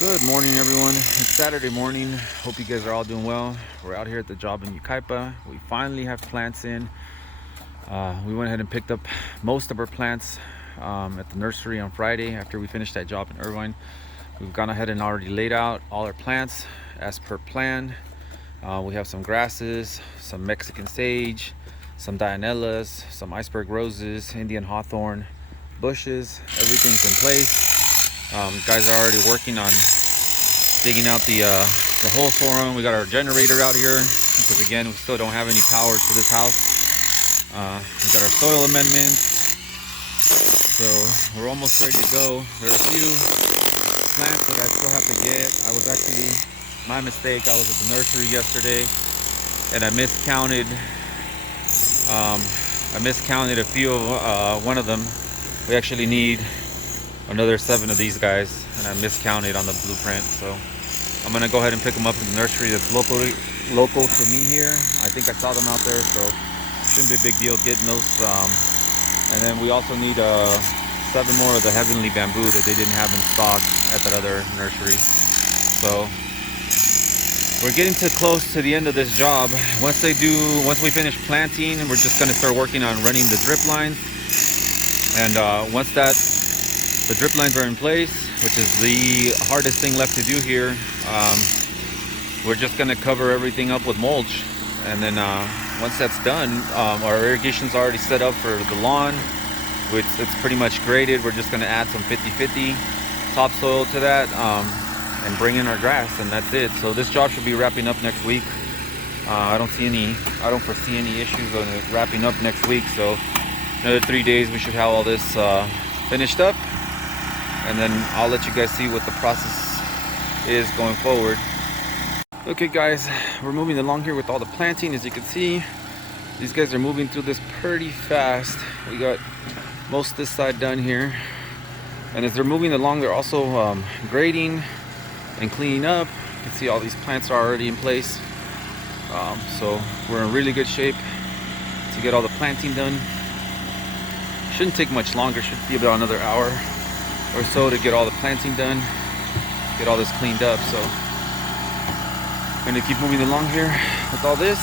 Good morning, everyone. It's Saturday morning. Hope you guys are all doing well. We're out here at the job in Yucaipa. We finally have plants in. We went ahead and picked up most of our plants at the nursery on Friday after we finished that job in Irvine. We've gone ahead and already laid out all our plants as per plan. We have some grasses, some Mexican sage, some dianellas, some iceberg roses, Indian hawthorn, bushes. Everything's in place. Guys are already working on digging out the holes for them. We got our generator out here because again we still don't have any power to this house. We got our soil amendments, so we're almost ready to go. There are a few plants that I still have to get. I was actually, my mistake, I was at the nursery yesterday and I miscounted a few of one of them. We actually need another 7 of these guys, and I miscounted on the blueprint, so I'm gonna go ahead and pick them up in the nursery that's local to me here. I think I saw them out there, so shouldn't be a big deal getting those. And then we also need 7 more of the heavenly bamboo that they didn't have in stock at that other nursery. So we're getting close to the end of this job. Once we finish planting, we're just gonna start working on running the drip lines. And once the drip lines are in place, which is the hardest thing left to do here, we're just gonna cover everything up with mulch. And then once that's done, our irrigation's already set up for the lawn. It's pretty much graded. We're just gonna add some 50-50 topsoil to that and bring in our grass, and that's it. So this job should be wrapping up next week. I don't foresee any issues on it wrapping up next week. So another 3 days we should have all this finished up, and then I'll let you guys see what the process is going forward. Okay guys, we're moving along here with all the planting. As you can see, these guys are moving through this pretty fast. We got most of this side done here, and as they're moving along, they're also grading and cleaning up. You can see all these plants are already in place, so we're in really good shape to get all the planting done. Shouldn't take much longer, should be about another hour or so to get all the planting done, get all this cleaned up. So I'm gonna keep moving along here with all this,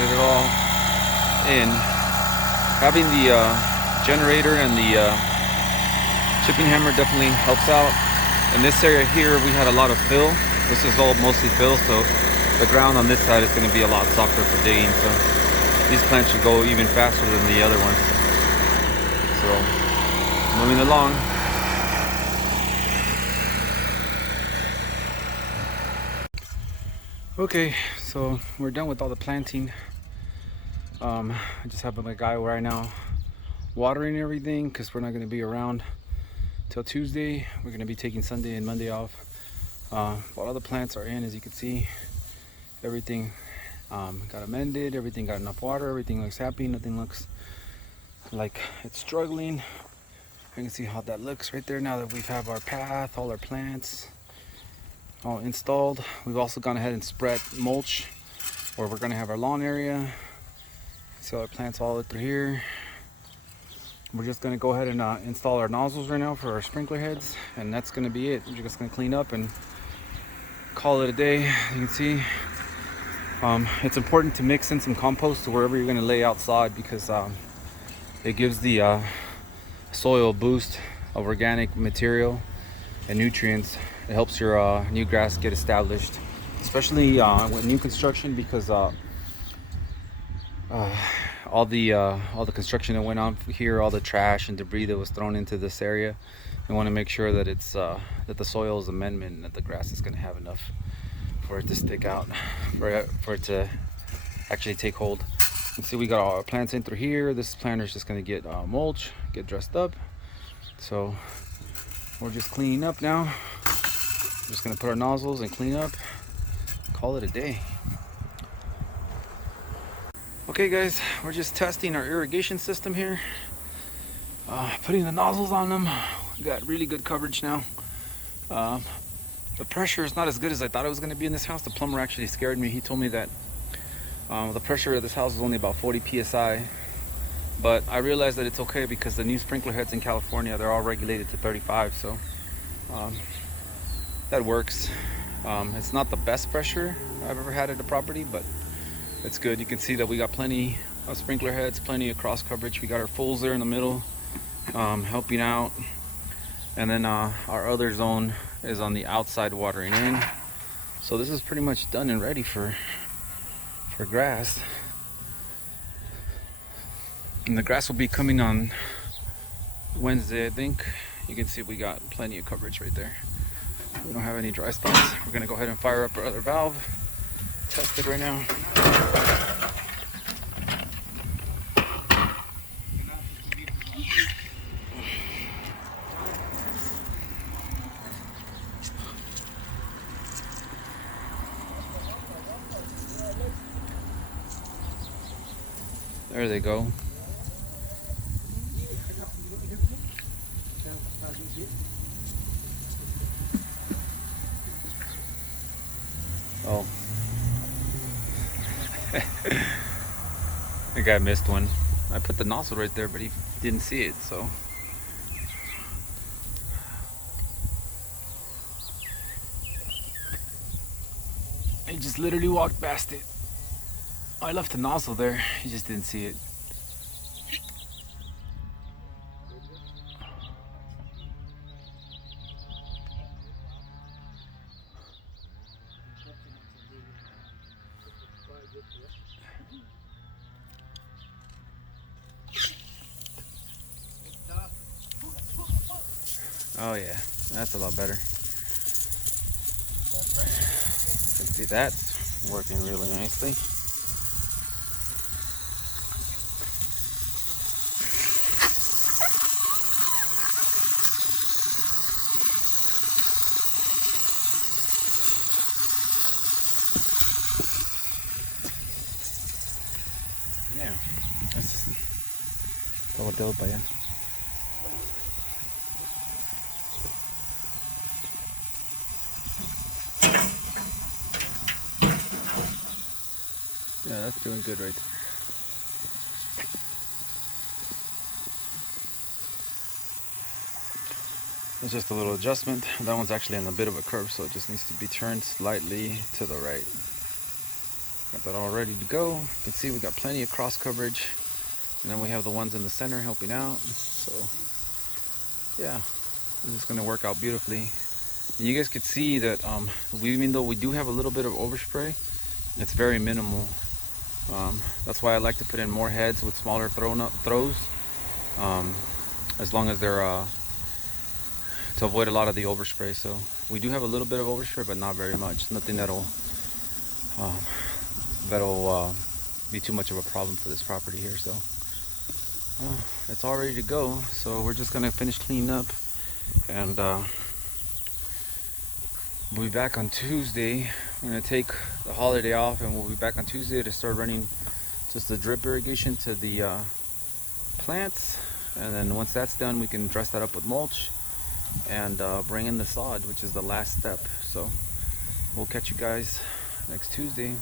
get it all in. Having the generator and the chipping hammer definitely helps out. In this area here we had a lot of fill. This is all mostly fill, so the ground on this side is going to be a lot softer for digging, so these plants should go even faster than the other ones. So moving along. Okay, so we're done with all the planting. I just have my guy right now watering everything because we're not going to be around till Tuesday. We're going to be taking Sunday and Monday off. All the plants are in, as you can see. Everything got amended, everything got enough water, everything looks happy, nothing looks like it's struggling. You can see how that looks right there now that we have our path, all our plants all installed. We've also gone ahead and spread mulch where we're going to have our lawn area. See all our plants all through here. We're just going to go ahead and install our nozzles right now for our sprinkler heads, and that's going to be it. We're just going to clean up and call it a day. You can see it's important to mix in some compost to wherever you're going to lay outside, because it gives the soil a boost of organic material and nutrients. It helps your new grass get established, especially with new construction, because all the construction that went on here, all the trash and debris that was thrown into this area, we want to make sure that it's that the soil is amendment and that the grass is going to have enough for it to stick out, for it to actually take hold. You see we got all our plants in through here. This planter is just going to get mulch, get dressed up. So we're just cleaning up now. Just going to put our nozzles and clean up, call it a day. Okay guys, we're just testing our irrigation system here, putting the nozzles on them. We got really good coverage now. The pressure is not as good as I thought it was going to be in this house. The plumber actually scared me. He told me that the pressure of this house is only about 40 psi, but I realized that it's okay because the new sprinkler heads in California, they're all regulated to 35. So Um, that works. It's not the best pressure I've ever had at a property, but it's good. You can see that we got plenty of sprinkler heads, plenty of cross coverage. We got our fulls there in the middle, helping out. And then our other zone is on the outside watering in. So this is pretty much done and ready for grass. And the grass will be coming on Wednesday, I think. You can see we got plenty of coverage right there. We don't have any dry spots. We're gonna go ahead and fire up our other valve. Test it right now. There they go. Oh. I think I missed one. I put the nozzle right there, but he didn't see it, so. He just literally walked past it. I left the nozzle there, he just didn't see it. Oh yeah, that's a lot better. You can see that's working really nicely. Yeah, that's todo dedo para allá. Yeah, that's doing good right there. It's just a little adjustment. That one's actually in a bit of a curve, so it just needs to be turned slightly to the right. Got that all ready to go. You can see we got plenty of cross coverage. And then we have the ones in the center helping out. So yeah, this is gonna work out beautifully. And you guys could see that even though we do have a little bit of overspray, it's very minimal. That's why I like to put in more heads with smaller throws, as long as they're to avoid a lot of the overspray. So we do have a little bit of overspray, but not very much. Nothing that'll be too much of a problem for this property here. So it's all ready to go. So we're just gonna finish cleaning up, and we'll be back on Tuesday. We're gonna take the holiday off, and we'll be back on Tuesday to start running just the drip irrigation to the plants. And then once that's done, we can dress that up with mulch and bring in the sod, which is the last step. So we'll catch you guys next Tuesday.